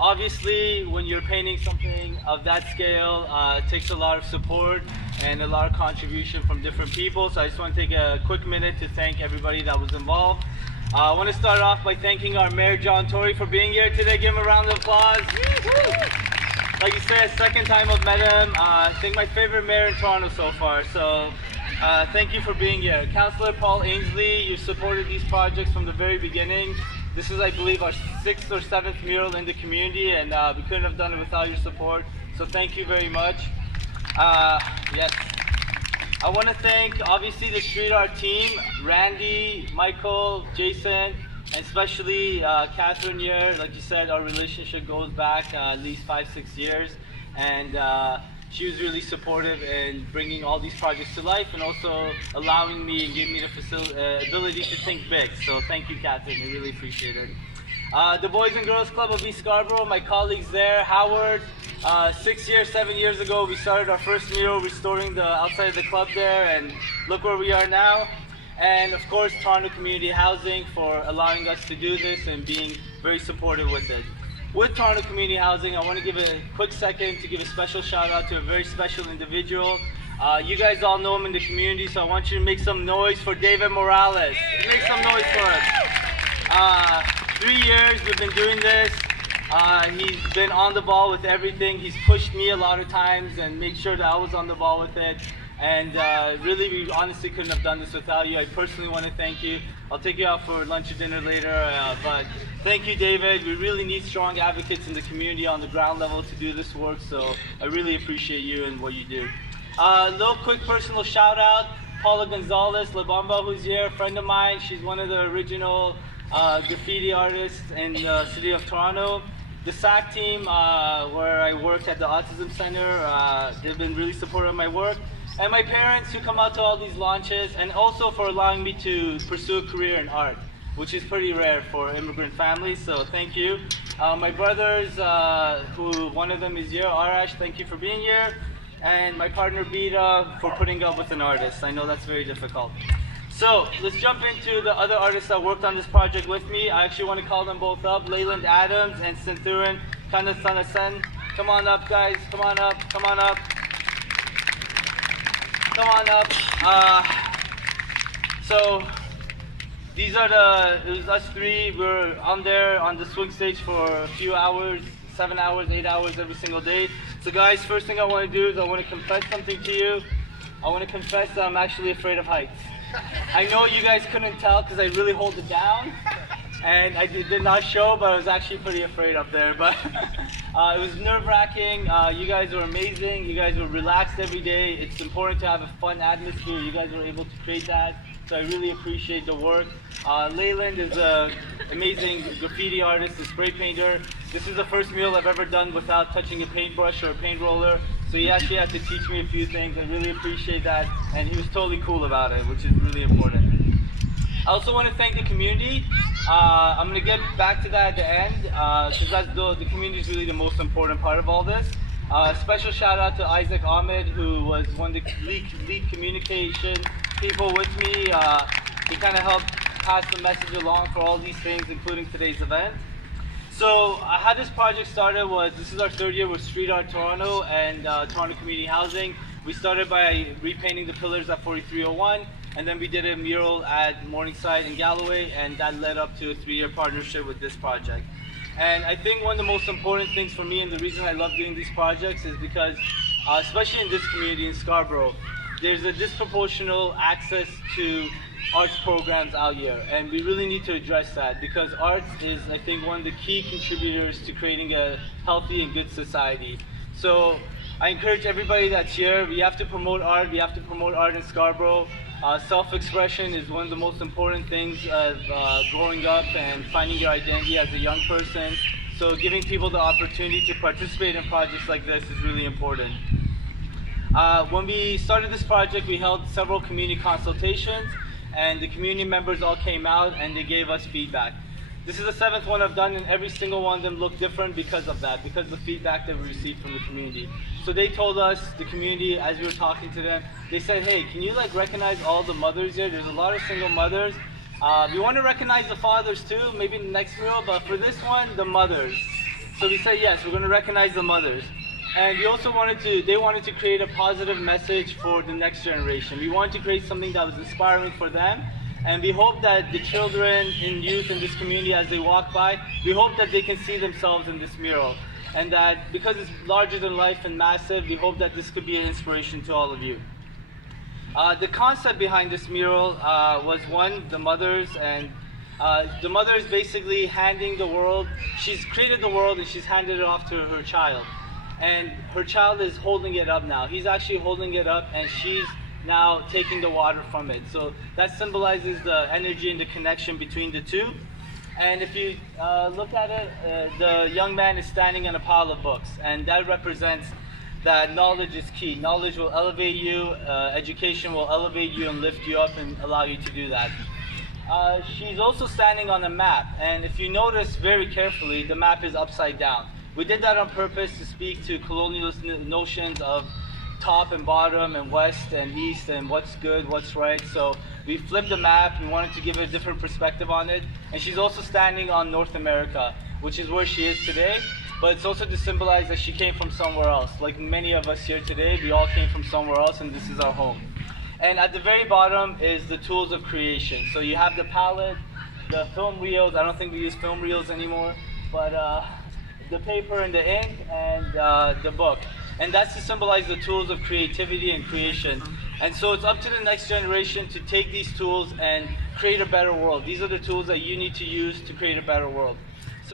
Obviously, when you're painting something of that scale, it takes a lot of support and a lot of contribution from different people. So I just want to take a quick minute to thank everybody that was involved. I want to start off by thanking our Mayor, John Tory, for being here today. Give him a round of applause. Like you said, second time I've met him. I think my favorite mayor in Toronto so far. So thank you for being here. Councillor Paul Ainsley, you've supported these projects from the very beginning. This is, I believe, our 6th or 7th mural in the community, and we couldn't have done it without your support. So thank you very much. Yes. I want to thank, obviously, the street art team, Randy, Michael, Jason, and especially Catherine here. Like you said, our relationship goes back at least 5-6 years, and she was really supportive in bringing all these projects to life and also allowing me and giving me the ability to think big. So thank you, Catherine. I really appreciate it. The Boys and Girls Club of East Scarborough, my colleagues there, Howard. 7 years ago, we started our first mural restoring the outside of the club there, and look where we are now. And of course, Toronto Community Housing for allowing us to do this and being very supportive with it. With Toronto Community Housing, I want to give a quick second to give a special shout out to a very special individual. You guys all know him in the community, so I want you to make some noise for David Morales. Make some noise for him. 3 years we've been doing this. He's been on the ball with everything. He's pushed me a lot of times and made sure that I was on the ball with it. And really, we honestly couldn't have done this without you. I personally want to thank you. I'll take you out for lunch or dinner later, but thank you, David. We really need strong advocates in the community on the ground level to do this work, so I really appreciate you and what you do. A little quick personal shout out, Paula Gonzalez, La Bamba, who's here, a friend of mine. She's one of the original graffiti artists in the city of Toronto. The SAC team, where I worked at the Autism Center, they've been really supportive of my work. And my parents who come out to all these launches, and also for allowing me to pursue a career in art, which is pretty rare for immigrant families, so thank you. My brothers, who one of them is here, Arash, thank you for being here. And my partner Bita for putting up with an artist. I know that's very difficult. So let's jump into the other artists that worked on this project with me. I actually want to call them both up, Leyland Adams and Sinthuran Kanasanasen. Come on up, guys, come on up, come on up. Come on up. So these are it was us three. We're on there on the swing stage for a few hours, 7 hours, 8 hours every single day. So guys, first thing I want to do is I want to confess something to you. I want to confess that I'm actually afraid of heights. I know you guys couldn't tell because I really hold it down. And I did not show, but I was actually pretty afraid up there. But it was nerve-wracking. You guys were amazing. You guys were relaxed every day. It's important to have a fun atmosphere. You guys were able to create that. So I really appreciate the work. Leyland is an amazing graffiti artist, a spray painter. This is the first mural I've ever done without touching a paintbrush or a paint roller. So he actually had to teach me a few things. I really appreciate that. And he was totally cool about it, which is really important. I also want to thank the community. I'm going to get back to that at the end, because the community is really the most important part of all this. Special shout out to Isaac Ahmed, who was one of the lead communication people with me. He kind of helped pass the message along for all these things, including today's event. So how this project started was, this is our 3rd year with Street Art Toronto and Toronto Community Housing. We started by repainting the pillars at 4301, and then we did a mural at Morningside and Galloway, and that led up to a 3-year partnership with this project. And I think one of the most important things for me, and the reason I love doing these projects, is because, especially in this community in Scarborough, there's a disproportional access to arts programs out here, and we really need to address that, because arts is, I think, one of the key contributors to creating a healthy and good society. So I encourage everybody that's here, we have to promote art, we have to promote art in Scarborough. Self-expression is one of the most important things of growing up and finding your identity as a young person. So giving people the opportunity to participate in projects like this is really important. When we started this project, we held several community consultations, and the community members all came out and they gave us feedback. This is the 7th one I've done, and every single one of them looked different because of that, because of the feedback that we received from the community. So they told us, the community, as we were talking to them, they said, hey, can you recognize all the mothers here? There's a lot of single mothers. We want to recognize the fathers too, maybe in the next mural, but for this one, the mothers. So we said yes, we're going to recognize the mothers. And we also they wanted to create a positive message for the next generation. We wanted to create something that was inspiring for them. And we hope that the children and youth in this community, as they walk by, we hope that they can see themselves in this mural. And that because it's larger than life and massive, we hope that this could be an inspiration to all of you. The concept behind this mural was one, the mothers, and the mother is basically handing the world, she's created the world and she's handed it off to her child. And her child is holding it up now. He's actually holding it up and she's now taking the water from it. So that symbolizes the energy and the connection between the two. And if you look at it, the young man is standing on a pile of books, and that represents that knowledge is key. Knowledge will elevate you, education will elevate you and lift you up and allow you to do that. She's also standing on a map, and if you notice very carefully, the map is upside down. We did that on purpose to speak to colonialist notions of top and bottom and west and east and what's good, what's right. So we flipped the map and wanted to give it a different perspective on it. And she's also standing on North America, which is where she is today. But it's also to symbolize that she came from somewhere else. Like many of us here today, we all came from somewhere else and this is our home. And at the very bottom is the tools of creation. So you have the palette, the film reels. I don't think we use film reels anymore, but the paper and the ink and the book. And that's to symbolize the tools of creativity and creation. And so it's up to the next generation to take these tools and create a better world. These are the tools that you need to use to create a better world.